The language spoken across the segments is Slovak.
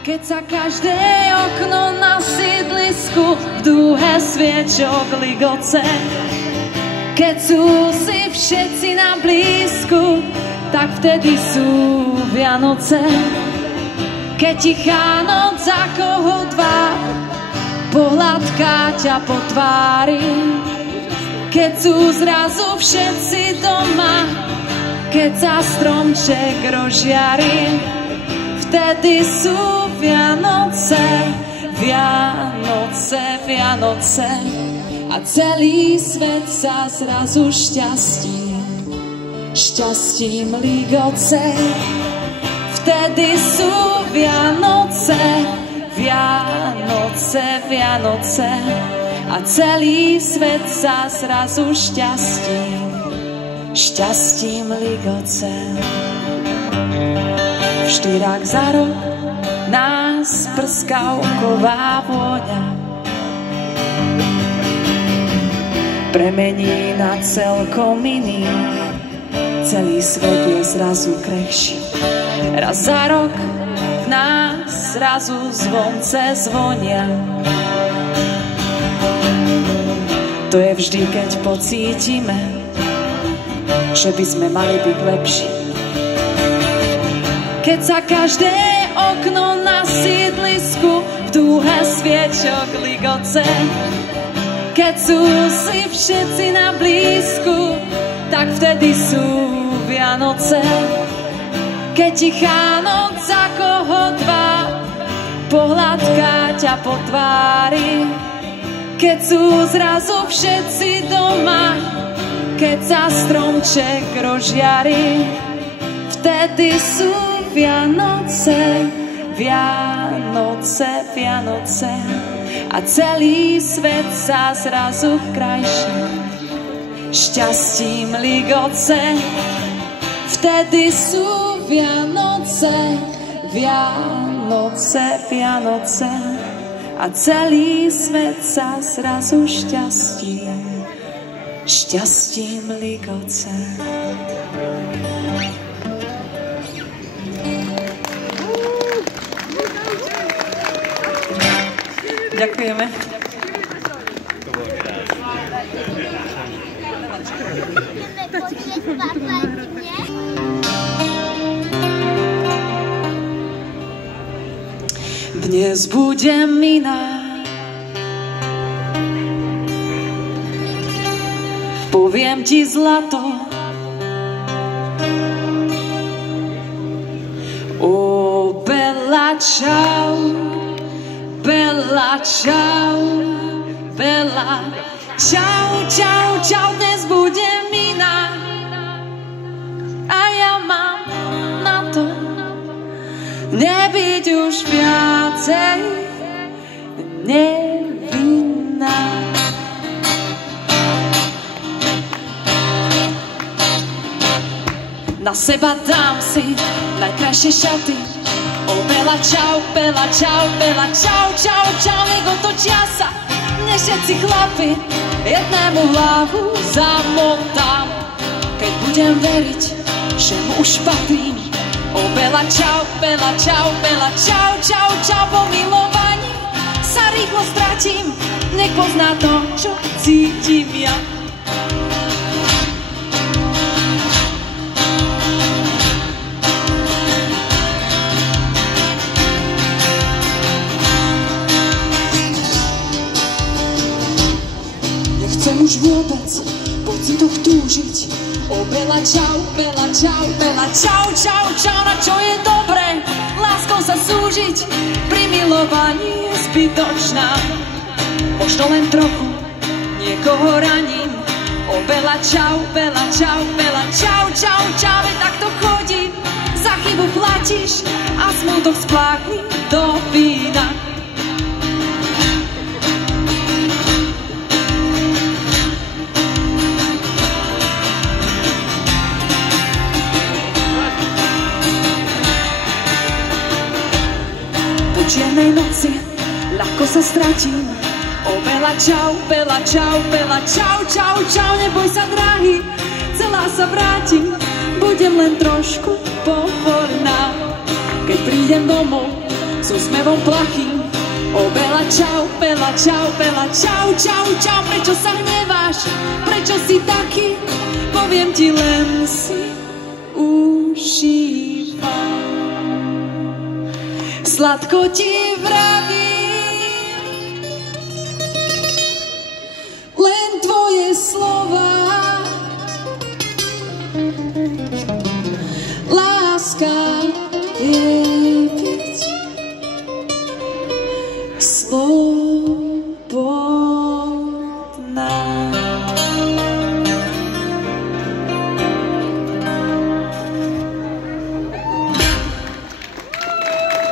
Keď sa každé okno na sídlisku v dúhe sviečok ligoce, keď sú si všetci na blízku, tak vtedy sú Vianoce. Keď tichá noc ako hudba pohľadká ťa po tvári, keď sú zrazu všetci doma, keď sa stromček rozžiari, vtedy sú Vianoce, Vianoce, Vianoce a celý svet sa zrazu šťastím ligoce. Vtedy sú Vianoce, Vianoce, Vianoce a celý svet sa zrazu šťastím ligoce. V štyrách za rok nás prskavková vôňa premení na celkom iný. Celý svet je zrazu krehší. Raz za rok v nás zrazu zvonce zvonia. To je vždy, keď pocítime, že by sme mali byť lepší. Keď sa každé okno na sídlisku v dúhe sviečok ligoce, keď sú si všetci na blízku, tak vtedy sú Vianoce. Keď tichá noc ako hudba pohľadká ťa po tvári, keď sú zrazu všetci doma, keď sa stromček rozžiari, vtedy sú Vianoce, Vianoce, Vianoce a celý svet sa zrazu krajší šťastím ligoce. Vtedy sú Vianoce, Vianoce, Vianoce a celý svet sa zrazu šťastím ligoce. Ďakujeme. Dnes budem iná, poviem ti zlato, o Bella čau, Bella čau, Bella čau, čau, čau, dnes budem iná a ja mám na to nebyť už viacej nevinná. Na seba dám si najkrajšie šaty, o Bella čau, Bella čau, Bella čau, čau, čau, nech otočia sa, nech všetci chlapi jednému hlavu zamotám, keď budem veriť, že mu už patrím. O Bella čau, Bella čau, Bella čau, čau, čau, po milovaní sa rýchlo stratím, nech pozná to, čo cítim ja. Nechcem už vôbec po citoch túžiť. O Bella čau, Bella čau, Bella čau, čau, čau, na čo je dobré láskou sa súžiť, pri milovaní je zbytočná, možno len trochu niekoho raním. O Bella čau, Bella čau, Bella čau, čau, čau, veď tak to chodí, za chybu platíš a smutok spláchni do vína. Čiernej noci ľahko sa stratím. O Bella čau, Bella čau, Bella čau, čau, čau, neboj sa drahý, celá sa vrátim, budem len trošku pokorná. Keď prídem domov, so smevom plachým. O Bela, čau, Bela, čau, Bela, čau, čau, čau. Prečo sa hneváš, prečo si taký? Poviem ti, len si užívam. Sladko ti vravím, len tvoje slova. Láska je byť slobodná.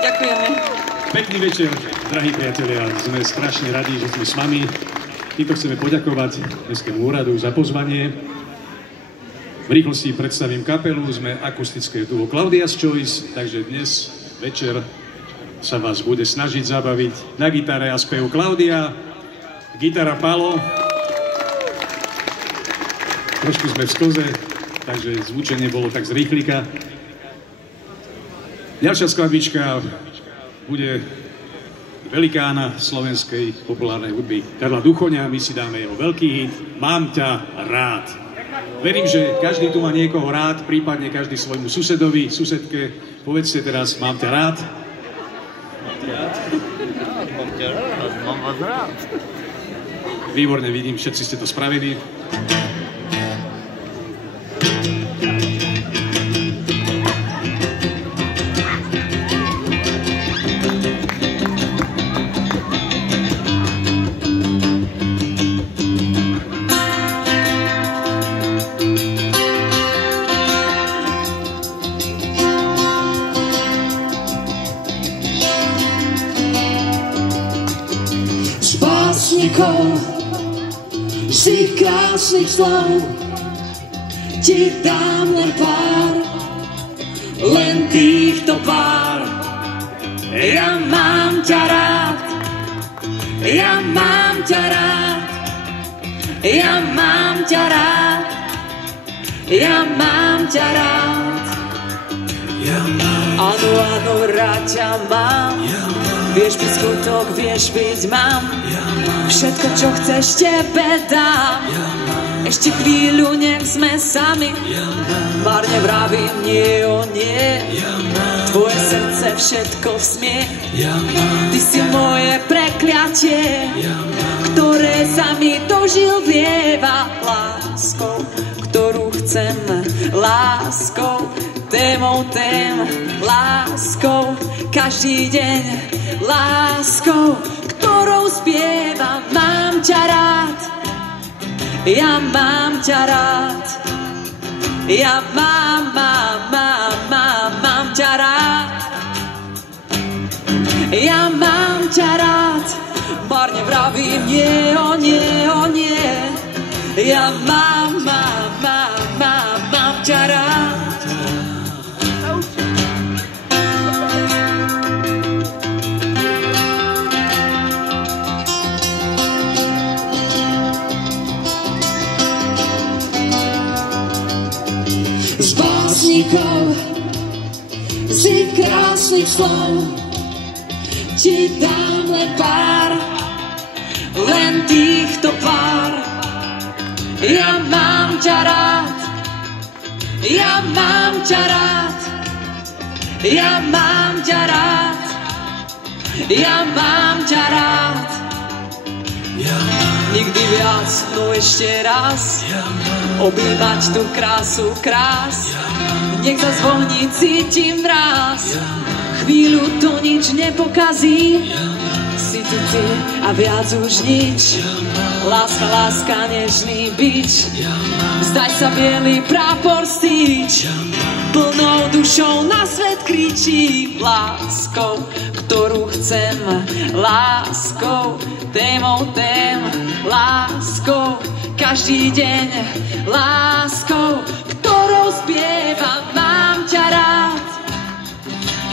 Ďakujeme. Pekný večer, drahí priatelia. Sme strašne radi, že sme s vami. Týmto chceme poďakovať Mestskému úradu za pozvanie. V rýchlosti predstavím kapelu, sme akustické duo Claudia's Choice, takže dnes večer sa vás bude snažiť zabaviť na gitare a spev Klaudia, gitara Palo. Trošku sme v sklze, takže zvučenie bolo tak z rýchlika. Ďalšia skladbička bude velikána slovenskej populárnej hudby Karla Duchoňa. My si dáme jeho veľký hit Mám ťa rád. Verím, že každý tu má niekoho rád, prípadne každý svojmu susedovi, susedke. Povedzte teraz, mám ťa rád. Mám vás rád. Výborne, vidím, všetci ste to spravili. Z krásnych slov ti dám len pár, len týchto pár. Ja mám ťa rád, ja mám ťa rád, ja mám ťa rád, ja mám ťa rád. Áno, áno, rád ťa mám. Vieš byť skutok, vieš byť mám. Všetko, čo chceš, tebe dám. Ešte chvíľu, nech sme sami. Márne vravím, nie, o nie. Tvoje srdce všetko vsmie. Ty si moje prekliatie, ktoré sa mi doživlieva láskou, ktorú chcem, láskou, témou tém, láskou, každý deň, láskou, ktorou spievam. Mám ťa rád, ja mám ťa rád, ja mám ťa rád, ja mám ťa rád. Marne vravím, nie, o nie, o nie. Ja mám ťa rád. Z básnikov, z krásnych slov ti dám len pár, len týchto pár. Ja mám ťa rád, ja mám ťa rád, ja mám ťa rád, ja mám ťa rád. Nikdy viac, no ešte raz, objímať tú krásu krás. Nech zazvoní, cítim mráz, chvíľu to nič nepokazí. Si ty a viac už nič. Láska, láska, nežný bič. Zdaj sa bielý prápor stýč. Plnou dušou na svet kričí. Láskou, ktorú chcem, láskou, témou tém, láskou, každý deň, láskou, ktorou spievam. Mám ťa rád,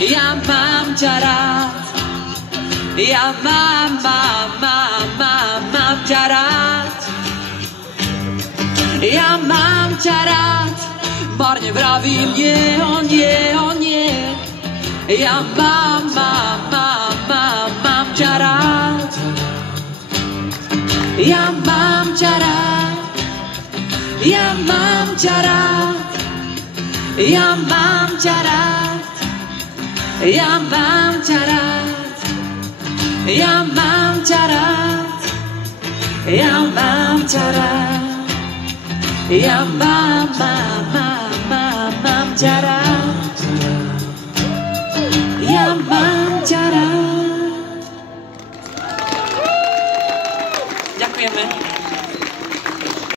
ja mám ťa rád, ja mám ťa rád, ja mám ťa rád. Marne vravím, nie, o nie, o nie. Ja mám ťa rád, ja mám ťa rád, ja mám ťa rád, ja mám ťa rád, ja mám ťa rád, ja mám.